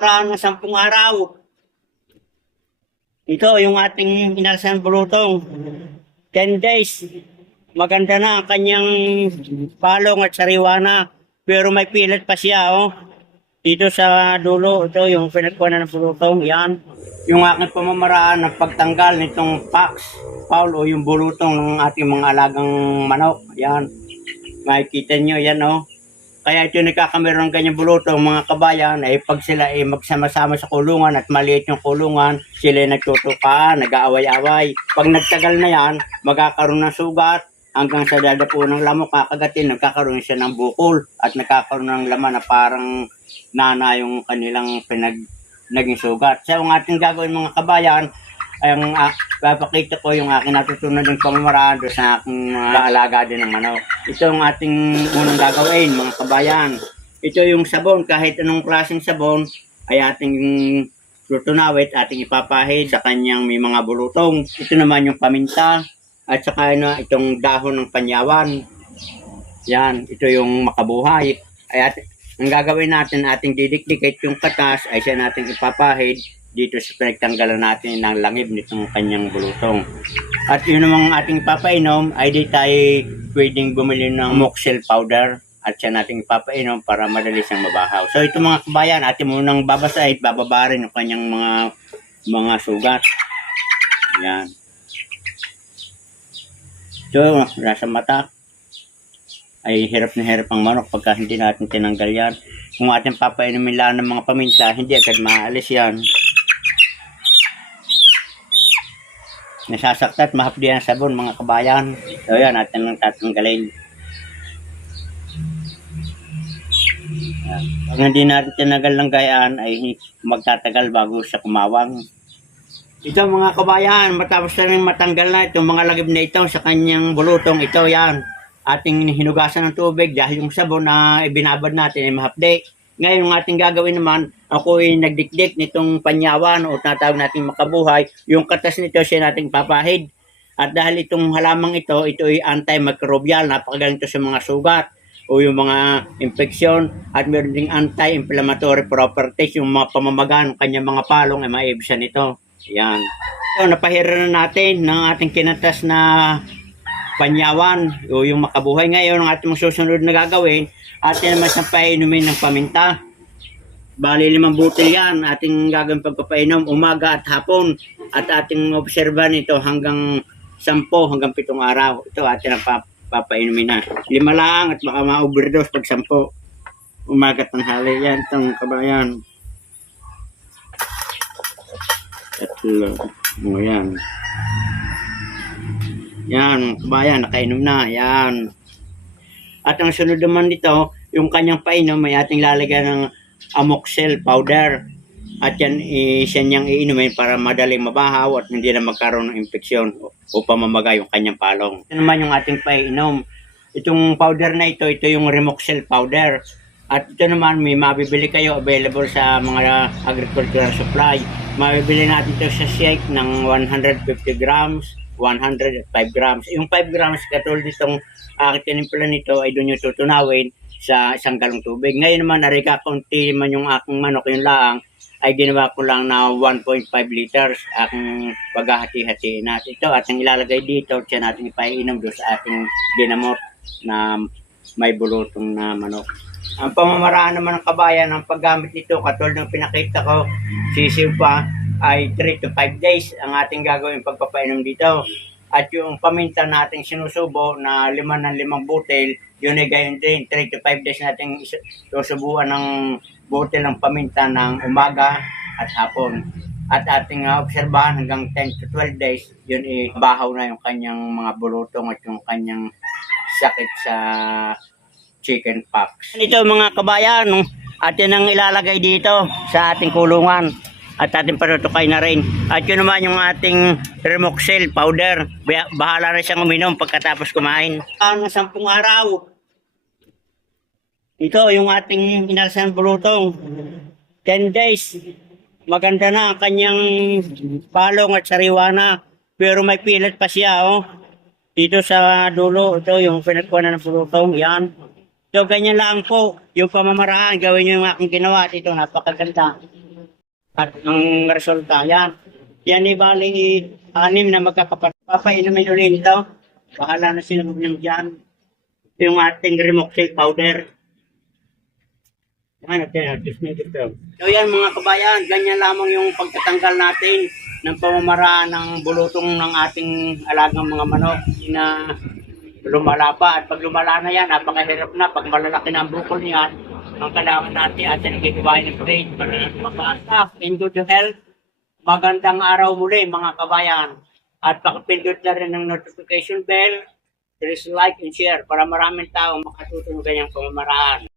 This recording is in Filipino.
Parang sampung araw. Ito yung ating inalasan bulutong. 10 days. Maganda na ang kanyang palong at sariwa na. Pero may pilat pa siya, oh. Dito sa dulo, ito yung pinagkuha na ng bulutong. Yan. Yung aking pamamaraan ng pagtanggal nitong pax, Paul, o yung bulutong ng ating mga alagang manok. Yan. Makikita nyo, yan, oh. Kaya ito nagkakameron ng ganyang bulutong mga kabayan ay pag sila ay magsama-sama sa kulungan at maliit yung kulungan, sila ay nagtutukaan, nag-aaway-away. Pag nagtagal na yan, magkakaroon ng sugat hanggang sa dadapo ng lamok kakagatin, nagkakaroon siya ng bukol at nagkakaroon ng laman na parang nana yung kanilang pinag naging sugat. So, ang ating gagawin mga kabayan, ay ang uh, papakita ko yung aking natutunan ng pamamaraan doon sa aking mga alaga din ng manok. Ito ang ating unang gagawin, mga kabayan. Ito yung sabon, kahit anong klaseng sabon, ay ating tutunawit, ating ipapahid sa kanyang may mga bulutong. Ito naman yung paminta, at saka na itong dahon ng panyawan. Yan, ito yung makabuhay. Ay at, ang gagawin natin, ating didikdikit yung katas, ay siya natin ipapahid dito sa pinagtanggalan natin ng langib nitong kanyang bulutong. At yun namang ating papainom ay di tayo pwedeng bumili ng moxel powder at siya nating papainom para madali siyang mabahaw. So ito mga kabayan, atin munang babasahin, bababarin yung kanyang mga mga sugat. Yan. Ito, nasa mata. Ay hirap na hirap ang manok pagka hindi natin tinanggal yan. Kung ating papainumin lang ng mga paminta, hindi agad maalis yan. Nasasakta at mahapdi ang sabon mga kabayan. So yan, natin lang tatanggalin. Yan. Pag hindi natin tinagal ng gayaan ay magtatagal bago siya kumawang. Ito mga kabayan, matapos na rin matanggal na itong mga lagib na ito sa kanyang bulutong. Ito yan, ating hinugasan ng tubig dahil yung sabon na ibinabad natin ay mahapdi. Ngayon, yung ating gagawin naman, ako ay nagdikdik nitong panyawan o tatawag natin makabuhay. Yung katas nito siya nating papahid. At dahil itong halamang ito, ito ay antimicrobial, napakagaling ito sa mga sugat o yung mga infeksyon at meron ding anti-inflammatory properties, yung mga pamamaga ng kanyang mga palong ay maibisan ito. Yan. So, napahira na natin ng ating kinatas na panyawan o yung makabuhay. Ngayon ang ating susunod na gagawin atin naman siyang painumin ng paminta. Bali limang butil yan ating gagawin pagpapainom umaga at hapon. At ating obserban ito hanggang sampo hanggang pitong araw. Ito atin ang pap- papainumin na. Lima lang at baka ma-overdose pag sampo. Umaga at tanghali yan itong kabayan. Tatlo. Mo yan yan, kabayan, nakainom na. Yan. At ang sunod naman dito, yung kanyang painom, may ating lalagyan ng amoxil powder. At yan, siya niyang iinumin para madaling mabahaw at hindi na magkaroon ng infeksyon o pamamaga yung kanyang palong. Ito naman yung ating painom. Itong powder na ito, ito yung Remoxil powder. At ito naman, may mabibili kayo available sa mga agricultural supply. Mabibili natin ito sa shake ng 150 grams, 105 grams. Yung 5 grams, katulad itong aking tinimpla nito, ay doon yung tutunawin sa isang galong tubig. Ngayon naman, narika konti man yung aking manok, yung laang, ay ginawa ko lang na 1.5 liters aking paghahati-hati natin. Ito, ating ilalagay dito, siya natin ipainom doon sa ating ginamot na may bulutong na manok. Ang pamamaraan naman ng kabayan, ang paggamit nito, katulad ng pinakita ko, sisiw pa, ay 3 to 5 days ang ating gagawin pagpapainom dito. At yung paminta nating sinusubo na lima ng limang butil, yun ay gayon din. 3 to 5 days nating is- susubuan ng butil ng paminta ng umaga at hapon. At ating uh, obserbahan hanggang 10 to 12 days, yun ay bahaw na yung kanyang mga bulutong at yung kanyang sakit sa chicken pox. Ito mga kabayan, atin ang ilalagay dito sa ating kulungan at ating panutukay na rin. At yun naman yung ating Remoxil powder. Bahala na siyang uminom pagkatapos kumain. Ang sampung araw. Ito yung ating inalasan bulutong. 10 days. Maganda na ang kanyang palong at sariwa na. Pero may pilat pa siya, oh. Dito sa dulo, ito yung pinagkuha na ng bulutong. Yan. So, ganyan lang po. Yung pamamaraan, gawin nyo yung aking ginawa. At ito, napakaganda. At ang resulta, yan. Yan ay bali anim na magkakapatid. Papainumin ulit ito. Bahala na sila mag dyan. Yung ating remoxil powder. Yan, artist na ito. So yan mga kabayan, ganyan lamang yung pagtatanggal natin ng pamamaraan ng bulutong ng ating alagang mga manok na lumala pa. At pag lumala na yan, napakahirap na. Pag malalaki na ang bukol niyan, ang kailangan natin atin gigibahin ng brain para makaasa in good health. Magandang araw muli mga kabayan. At pakipindot na rin ng notification bell. Please like and share para maraming tao makatuto ng ganyang pamamaraan.